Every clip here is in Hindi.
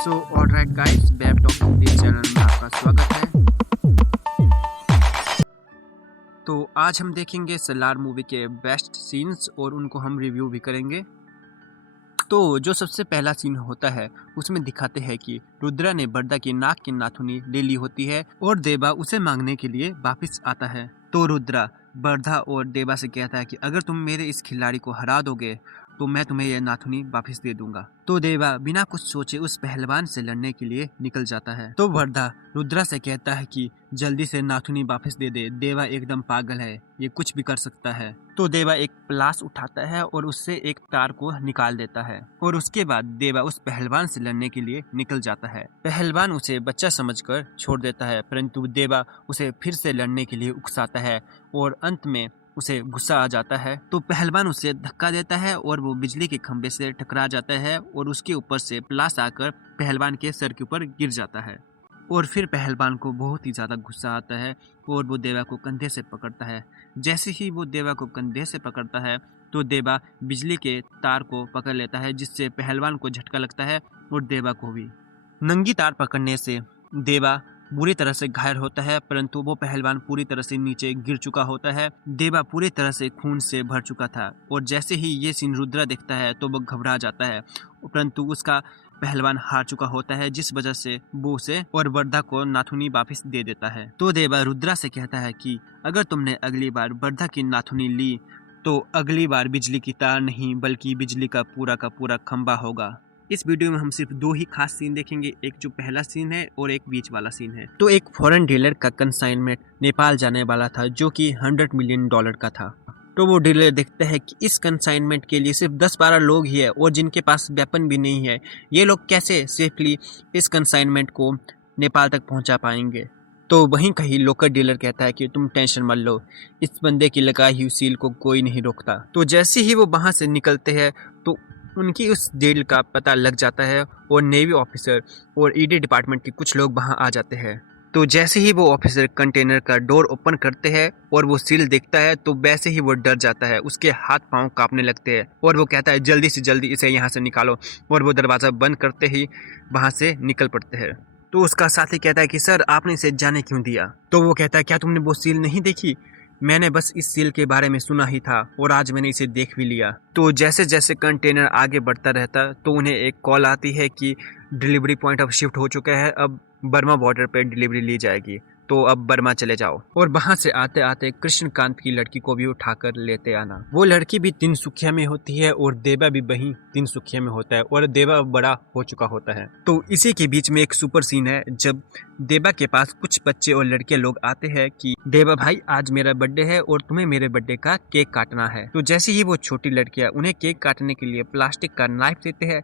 So alright guys, web talking this channel में आपका स्वागत है। तो आज हम देखेंगे सलार मूवी के बेस्ट सीन्स और उनको हम रिव्यू भी करेंगे। तो जो सबसे पहला सीन होता है उसमें दिखाते हैं कि रुद्रा ने बरदा की नाक की नाथुनी ले ली होती है और देवा उसे मांगने के लिए वापस आता है। तो रुद्रा बरदा और देवा से कहता है कि अगर तुम मेरे इस खिलाड़ी को हरा दोगे तो मैं तुम्हें यह नाथुनी वापस दे दूंगा। तो देवा बिना कुछ सोचे उस पहलवान से लड़ने के लिए निकल जाता है। तो बरदा रुद्रा से कहता है कि जल्दी से नाथुनी वापस दे दे, देवा एकदम पागल है, ये कुछ भी कर सकता है। तो देवा एक प्लास उठाता है और उससे एक तार को निकाल देता है और उसके बाद देवा उस पहलवान से लड़ने के लिए निकल जाता है। पहलवान उसे बच्चा समझकर छोड़ देता है, परंतु देवा उसे फिर से लड़ने के लिए उकसाता है और अंत में उसे गुस्सा आ जाता है। तो पहलवान उसे धक्का देता है और वो बिजली के खंभे से टकरा जाता है और उसके ऊपर से प्लास आकर पहलवान के सर के ऊपर गिर जाता है। और फिर पहलवान को बहुत ही ज़्यादा गुस्सा आता है और वो देवा को कंधे से पकड़ता है। जैसे ही वो देवा को कंधे से पकड़ता है तो देवा बिजली के तार को पकड़ लेता है, जिससे पहलवान को झटका लगता है और देवा को भी। नंगी तार पकड़ने से देवा बुरी तरह से घायल होता है, परंतु वो पहलवान पूरी तरह से नीचे गिर चुका होता है। देवा पूरी तरह से खून से भर चुका था और जैसे ही ये सीन रुद्रा देखता है तो वो घबरा जाता है, परंतु उसका पहलवान हार चुका होता है, जिस वजह से वो उसे और बरदा को नाथुनी वापस दे देता है। तो देवा रुद्रा से कहता है कि अगर तुमने अगली बार बरदा की नाथुनी ली तो अगली बार बिजली की तार नहीं बल्कि बिजली का पूरा खंभा होगा। इस वीडियो में हम सिर्फ दो ही खास सीन देखेंगे, एक जो पहला सीन है और एक बीच वाला सीन है। तो एक फॉरेन डीलर का कंसाइनमेंट नेपाल जाने वाला था जो कि $100 मिलियन का था। तो वो डीलर देखता है कि इस कंसाइनमेंट के लिए सिर्फ 10-12 लोग ही है और जिनके पास वेपन भी नहीं है, ये लोग कैसे सेफली इस कंसाइनमेंट को नेपाल तक पहुंचा पाएंगे। तो वहीं कहीं लोकल डीलर कहता है कि तुम टेंशन मत लो, इस बंदे की लगाई हुई सील को कोई नहीं रोकता। तो जैसे ही वो वहां से निकलते हैं तो उनकी उस डील का पता लग जाता है और नेवी ऑफिसर और ईडी डिपार्टमेंट के कुछ लोग वहां आ जाते हैं। तो जैसे ही वो ऑफिसर कंटेनर का डोर ओपन करते हैं और वो सील देखता है तो वैसे ही वो डर जाता है, उसके हाथ पांव कांपने लगते हैं और वो कहता है जल्दी से जल्दी इसे यहाँ से निकालो, और वो दरवाज़ा बंद करते ही वहाँ से निकल पड़ते हैं। तो उसका साथी कहता है कि सर आपने इसे जाने क्यों दिया। तो वो कहता है क्या तुमने वो सील नहीं देखी, मैंने बस इस सील के बारे में सुना ही था और आज मैंने इसे देख भी लिया। तो जैसे जैसे कंटेनर आगे बढ़ता रहता तो उन्हें एक कॉल आती है कि डिलीवरी पॉइंट अब शिफ्ट हो चुका है, अब बर्मा बॉर्डर पे डिलीवरी ली जाएगी, तो अब बर्मा चले जाओ। और वहां से आते आते कृष्णकांत की लड़की को भी उठाकर लेते आना। वो लड़की भी तिनसुखिया में होती है और देवा भी वहीं तिनसुखिया में होता है और देवा बड़ा हो चुका होता है। तो इसी के बीच में एक सुपर सीन है जब देवा के पास कुछ बच्चे और लड़के लोग आते हैं कि देवा भाई आज मेरा बर्थडे है और तुम्हें मेरे बर्थडे का केक काटना है। तो जैसे ही वो छोटी लड़कियां उन्हें केक काटने के लिए प्लास्टिक का नाइफ देते हैं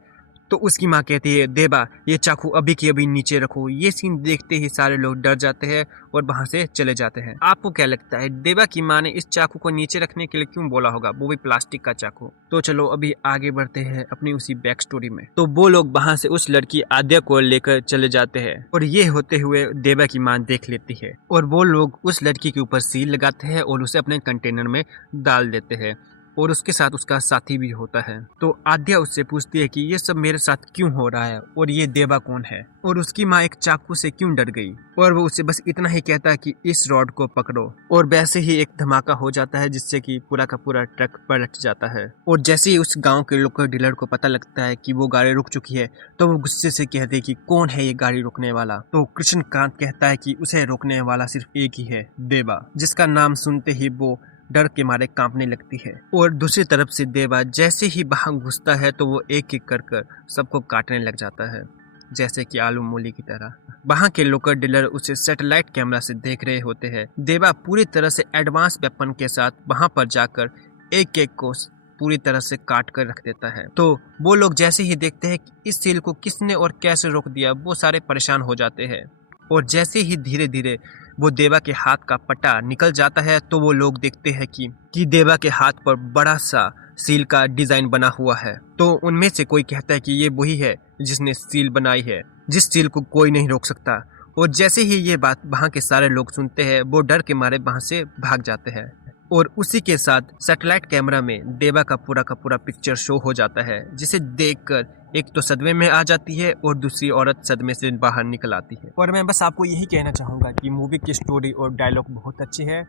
तो उसकी माँ कहती है देवा ये चाकू अभी की अभी नीचे रखो। ये सीन देखते ही सारे लोग डर जाते हैं और वहां से चले जाते हैं। आपको क्या लगता है देवा की माँ ने इस चाकू को नीचे रखने के लिए क्यों बोला होगा, वो भी प्लास्टिक का चाकू। तो चलो अभी आगे बढ़ते हैं अपनी उसी बैक स्टोरी में। तो वो लोग वहां से उस लड़की आद्या को लेकर चले जाते हैं और ये होते हुए देवा की माँ देख लेती है और वो लोग उस लड़की के ऊपर सील लगाते हैं और उसे अपने कंटेनर में डाल देते हैं और उसके साथ उसका साथी भी होता है। तो आद्या उससे पूछती है कि ये सब मेरे साथ क्यों हो रहा है और ये देवा कौन है, और उसकी माँ एक चाकू से क्यों डर गई। और वो उसे बस इतना ही कहता है कि इस रॉड को पकड़ो, और वैसे ही एक धमाका हो जाता है जिससे कि पूरा का पूरा ट्रक पलट जाता है। और जैसे ही उस गांव के लोकल डीलर को पता लगता है कि वो गाड़ी रुक चुकी है तो वो गुस्से से कहते हैं कि कौन है ये गाड़ी रोकने वाला। तो कृष्णकांत कहता है कि उसे रोकने वाला सिर्फ एक ही है, देवा, जिसका नाम सुनते ही वो डर के मारे कांपने लगती है। और दूसरी तरफ से देवा जैसे ही वहां घुसता है तो वो एक एक कर सबको काटने लग जाता है, जैसे कि आलू मूली की तरह। वहां के लोकल डीलर उसे सैटेलाइट कैमरा से देख रहे होते हैं। देवा पूरी तरह से एडवांस वेपन के साथ वहां पर जाकर एक एक को पूरी तरह से काट कर रख देता है। तो वो लोग जैसे ही देखते हैं कि इस सील को किसने और कैसे रोक दिया, वो सारे परेशान हो जाते हैं। और जैसे ही धीरे धीरे वो देवा के हाथ का पट्टा निकल जाता है तो वो लोग देखते हैं कि देवा के हाथ पर बड़ा सा सील का डिजाइन बना हुआ है। तो उनमें से कोई कहता है कि ये वही है जिसने सील बनाई है, जिस सील को कोई नहीं रोक सकता। और जैसे ही ये बात वहाँ के सारे लोग सुनते हैं वो डर के मारे वहाँ से भाग जाते हैं। और उसी के साथ सैटेलाइट कैमरा में देवा का पूरा पिक्चर शो हो जाता है, जिसे देखकर एक तो सदमे में आ जाती है और दूसरी औरत सदमे से बाहर निकल आती है। और मैं बस आपको यही कहना चाहूँगा कि मूवी की स्टोरी और डायलॉग बहुत अच्छे हैं।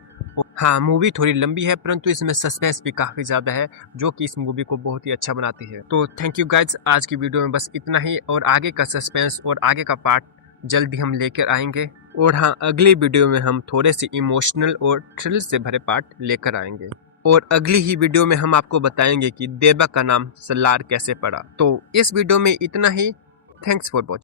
हाँ, मूवी थोड़ी लंबी है परंतु इसमें सस्पेंस भी काफ़ी ज़्यादा है, जो कि इस मूवी को बहुत ही अच्छा बनाती है। तो थैंक यू गाइज, आज की वीडियो में बस इतना ही, और आगे का सस्पेंस और आगे का पार्ट जल्दी हम लेकर आएंगे। और हाँ, अगली वीडियो में हम थोड़े से इमोशनल और थ्रिल से भरे पार्ट लेकर आएंगे। और अगली ही वीडियो में हम आपको बताएंगे कि देवा का नाम सलार कैसे पड़ा। तो इस वीडियो में इतना ही। Thanks for watching.